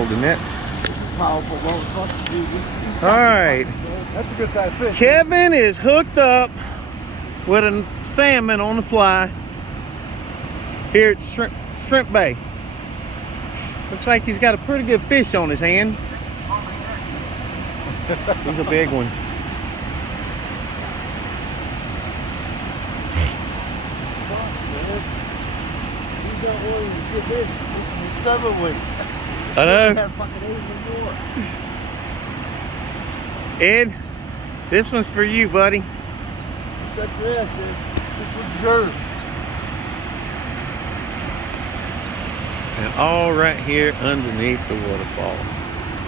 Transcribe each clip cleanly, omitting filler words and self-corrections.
holding that. Powerful motherfucker, dude. All right. That's a good size fish. Kevin is hooked up with a salmon on the fly here at Shrimp Bay. Looks like he's got a pretty good fish on his hand. He's a big one. I know. Ed, this one's for you, buddy. And all right here underneath the waterfall.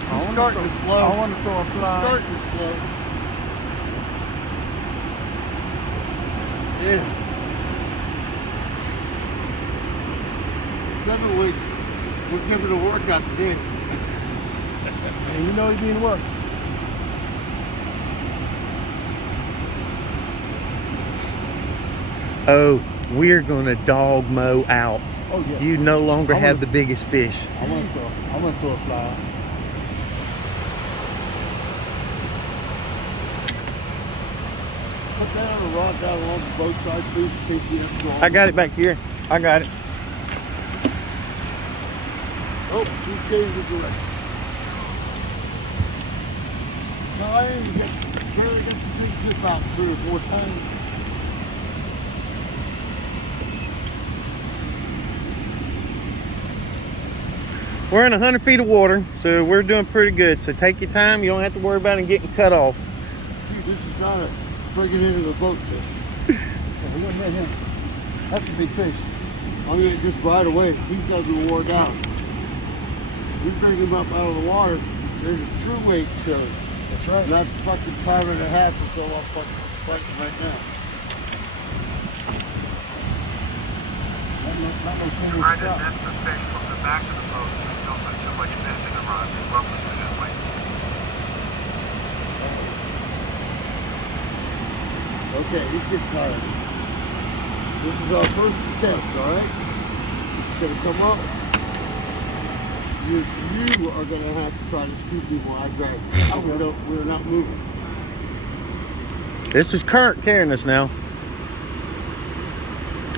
I want to slow. I want to throw a fly. Starting slow. Yeah. 7 weeks. We'll give it a workout today. And you know he's being worked. Oh, we're gonna dog mow out. Oh yeah. You no longer have the biggest fish. I want to throw a fly. Put that on the rod down along the boat side, please. I got it back here. I got it. Oh, she's changing direction. No, I didn't get barely got the big zip out 3 or 4 times. We're in 100 feet of water, so we're doing pretty good. So take your time. You don't have to worry about it getting cut off. Dude, this is not a bring it into the boat fish. We wouldn't let him. That's a big fish. I mean, just right away, he's got to be wore down. We bring him up out of the water, there's a true weight show. That's right. Not fucking 5 1/2 or so I'm fucking fighting right now. Not no single Try to stop. net the fish from the back of the boat. Don't put too much bend in the rod. They love it that way. Okay, he's getting tired. This is our first attempt, all right? It's going to come up. You are going to have to try to scoop me while I drag. We're not moving. This is current carrying us now.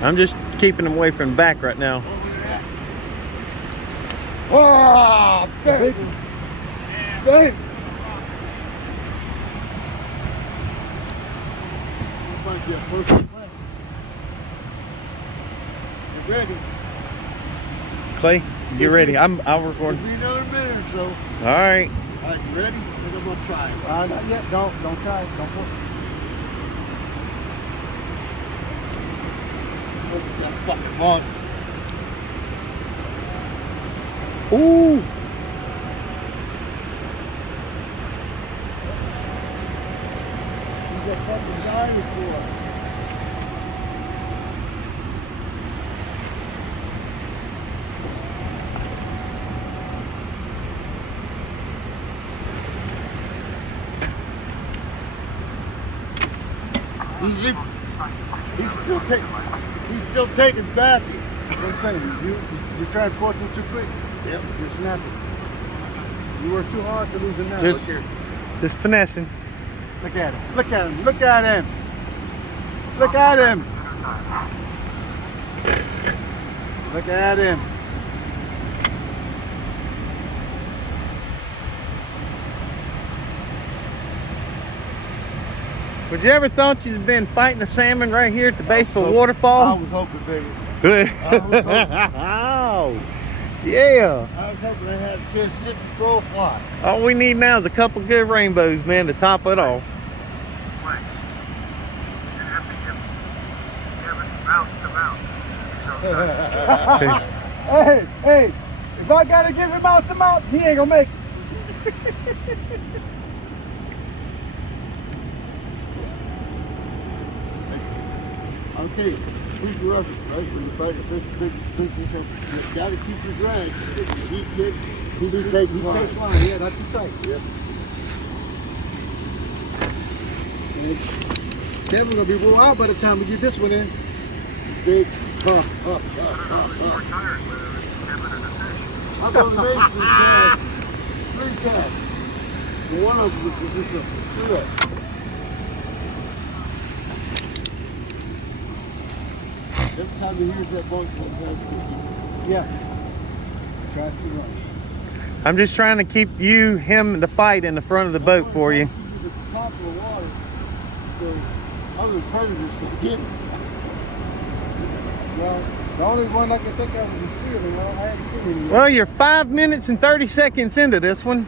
I'm just keeping them away from the back right now. Oh, baby. Baby. This might be a perfect play. You ready? Clay, get ready. I'll record. It'll be another minute or so. All right. All right, you ready? I think I'm going to try it. Not yet. Don't try it. Don't force it. That fucking monster. Ooh. He's a fucking dinosaur. He's still taking back. What I'm saying, you're trying to force him too quick. Yep. You're snapping. You work too hard to lose him now. Just finessing. Look at him. Look at him. Look at him. Look at him. Look at him. Would you ever thought you'd been fighting a salmon right here at the base of a waterfall? I was hoping bigger. Good. Oh, yeah. I was hoping I had kids just throw a fly. All we need now is a couple good rainbows, man, to top it off. Right. You have to give mouth to mouth. Hey, if I gotta give him mouth to mouth, he ain't gonna make it. Okay, who's your reference, right? When you fight a fish, you gotta keep your drag. He takes line. Yeah, that's the tight. Yep. And Kevin gonna be rolled out by the time we get this one in. Big, up. I've only made three casts. One of them was just a slip. Every time he hears that voice, yeah. Tries to run. I'm just trying to keep you, him, and the fight in the front of the boat for you. The top of the water, so other predators can get it. Well, the only one I can think of is the seal, and I haven't seen him yet. Well, you're 5 minutes and 30 seconds into this one.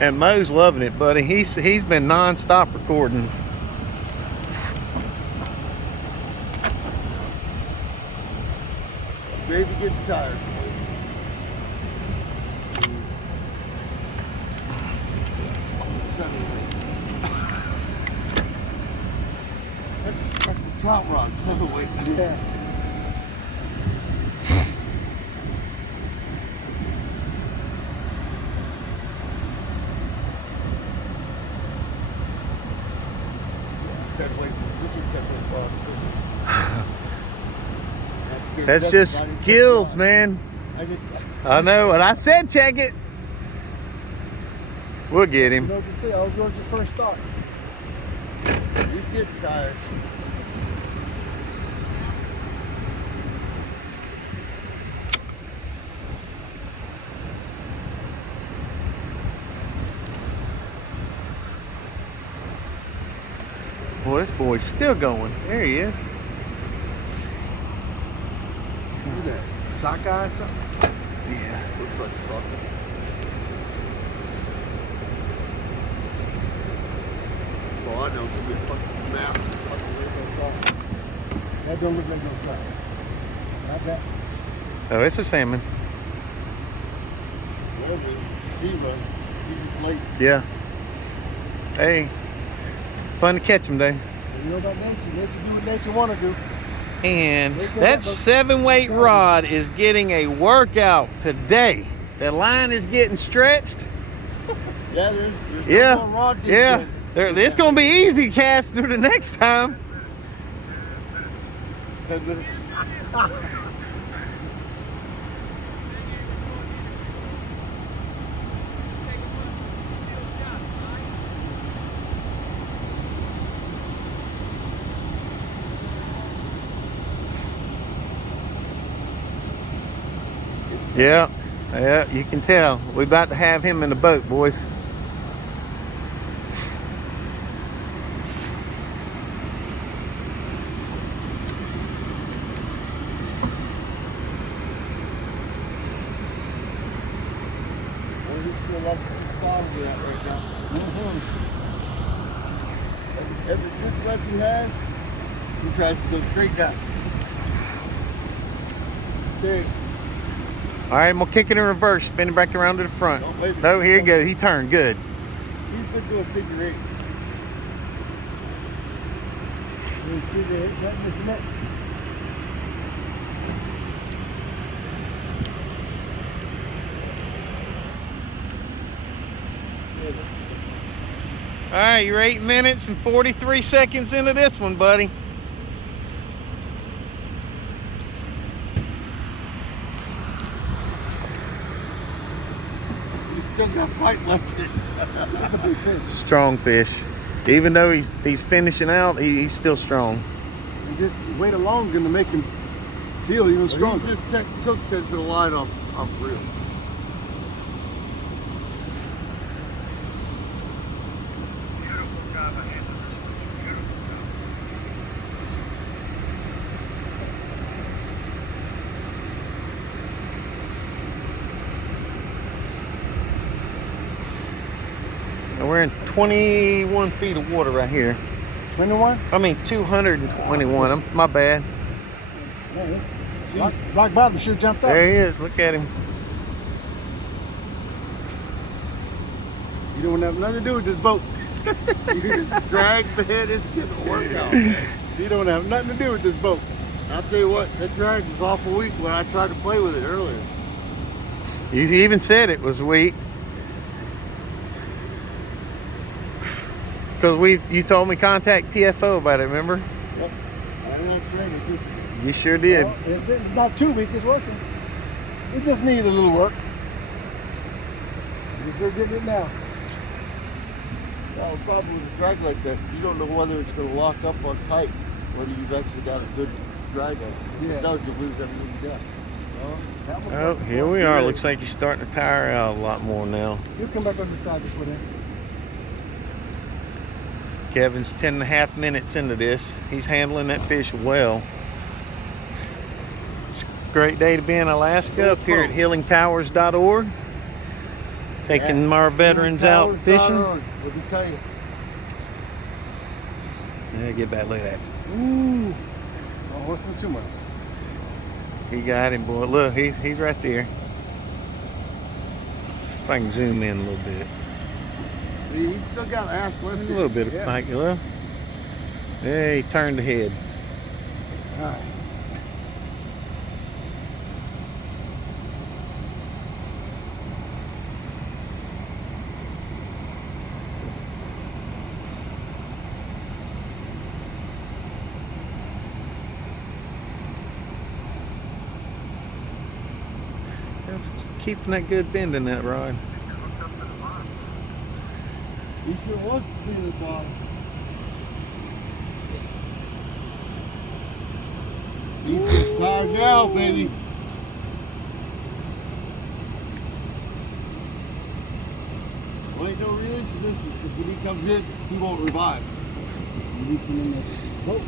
And Mo's loving it, buddy. He's been non-stop recording. Maybe getting tired. That's a fucking trout rod, 7-weight. Yeah. That's just skills, man. I know, and I said check it. We'll get him. You know what to say? I was going to your first thought. He's getting tired. Boy, this boy's still going. There he is. Look at that. Sockeye or something? Yeah. Looks like sockeye. Oh, I know. It's gonna be a fucking map. That don't look like no sockeye. Not that. Oh, it's a salmon. Well, the SEMA, he was late. Yeah. Hey, fun to catch him, though. You know about nature. Nature do what nature want to do. And that 7-weight rod is getting a workout today. The line is getting stretched. Yeah, there's Yeah, no more rod yeah. It's going to be easy to cast through the next time. 10 minutes. Yeah, yeah, you can tell. We're about to have him in the boat, boys. Every trip left he has, he tries to go straight down. Big. All right, I'm going to kick it in reverse, spin it back around to the front. Don't wait. No, here you go. He turned. Good. He's been doing figure 8. All right, you're 8 minutes and 43 seconds into this one, buddy. He's still got fight left in it. Strong fish. Even though he's finishing out, he's still strong. And just wait along going to make him feel even stronger. He just took the line off reel. And we're in 21 feet of water right here. 21? I mean 221. My bad. Rock bottom should jumped up. There he is. Look at him. You don't have nothing to do with this boat. You just drag the head. It's getting a workout. You don't have nothing to do with this boat. I'll tell you what, that drag was awful weak when I tried to play with it earlier. You even said it was weak. Because you told me contact TFO about it, remember? Yep. I yesterday. You sure did. Well, it's not too weak. It's working. It just needs a little work. You're sure getting it now. Well, the problem with a drag like that, you don't know whether it's going to lock up or tight, whether you've actually got a good drag on it. If it does, you lose everything you got. Oh, here we are. Looks like he's starting to tire out a lot more now. You'll come back on the side before that. Kevin's 10.5 minutes into this. He's handling that fish well. It's a great day to be in Alaska up here at healingpowers.org. Taking our veterans out fishing. Let me tell you. Yeah, get back. Look at that. Ooh. Don't horse him too much. He got him, boy. Look, he's right there. If I can zoom in a little bit. He's still got ass left. A little bit of pike. Well, yeah, he turned the head. All right. Keeping that good bend in that rod. He sure wants to be in the bottom. He's just tired now, baby. Well, ain't no release in this one, because when he comes in, he won't revive. Release him in the boat.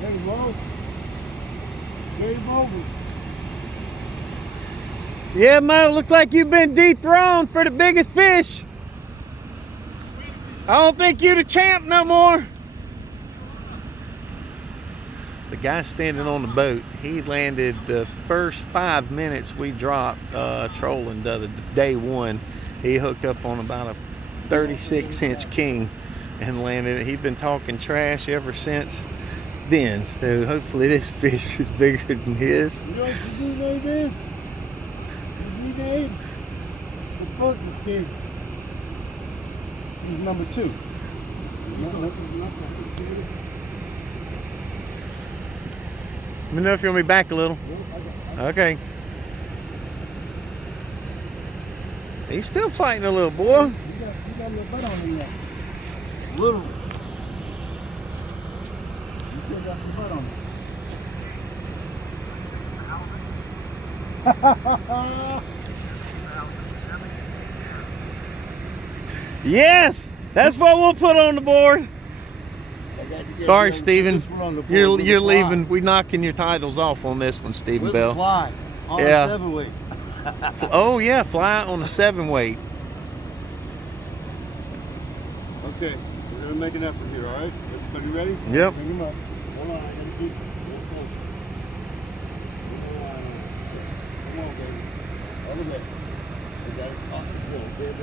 There you go. Game over. Yeah, Mo, looks like you've been dethroned for the biggest fish. I don't think you the champ no more. The guy standing on the boat, he landed the first 5 minutes we dropped trolling the day one. He hooked up on about a 36-inch king and landed it. He's been talking trash ever since then. So hopefully this fish is bigger than his. You know what you do, baby? You name the first kid. He's number 2. Let me know if you want me back a little. Okay. He's still fighting a little, boy. You got a little butt on him yet. Little. You still got some butt on him. Yes, that's what we'll put on the board. Sorry, Stephen. You're leaving. We're knocking your titles off on this one, Stephen With Bell. Fly on Yeah. a 7-weight. Oh yeah, fly on a 7-weight. Okay, we're gonna make an effort here, all right? Everybody ready? Yep. Bring him up. Hold on, I gotta keep it. Come on, baby. Other way. We got it caught. Good.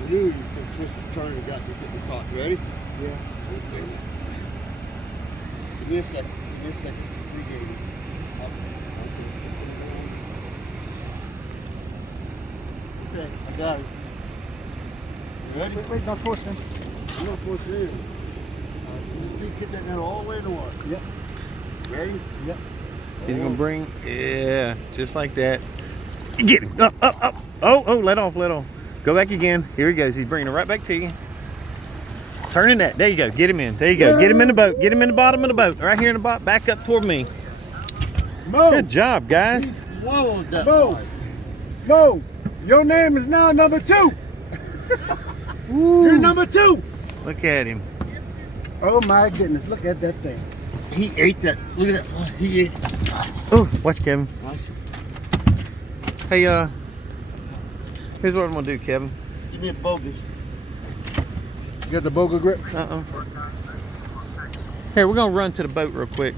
I knew you was gonna twist and turn and got to get me caught. You ready? Yeah. Okay. Give me a second. Regain it. Up. Okay, I got it. You ready? Wait, don't force him. I'm not forced it in. You get that net all the way in the water. Yep. Ready? Yep. He's gonna bring, yeah, just like that. Get him, up. Oh, let off. Go back again. Here he goes. He's bringing it right back to you. Turning that. There you go. Get him in. There you go. Get him in the boat. Get him in the bottom of the boat. Right here in the bottom. Back up toward me. Mo. Good job, guys. Swallowed that Mo. fly. Mo. Your name is now number 2. You're number 2. Look at him. Oh my goodness! Look at that thing. He ate that. Look at that fly. He ate it. Oh, watch Kevin. Nice. Hey, here's what I'm gonna do, Kevin. Give me a bogus. You got the boga grip? Here, we're gonna run to the boat real quick.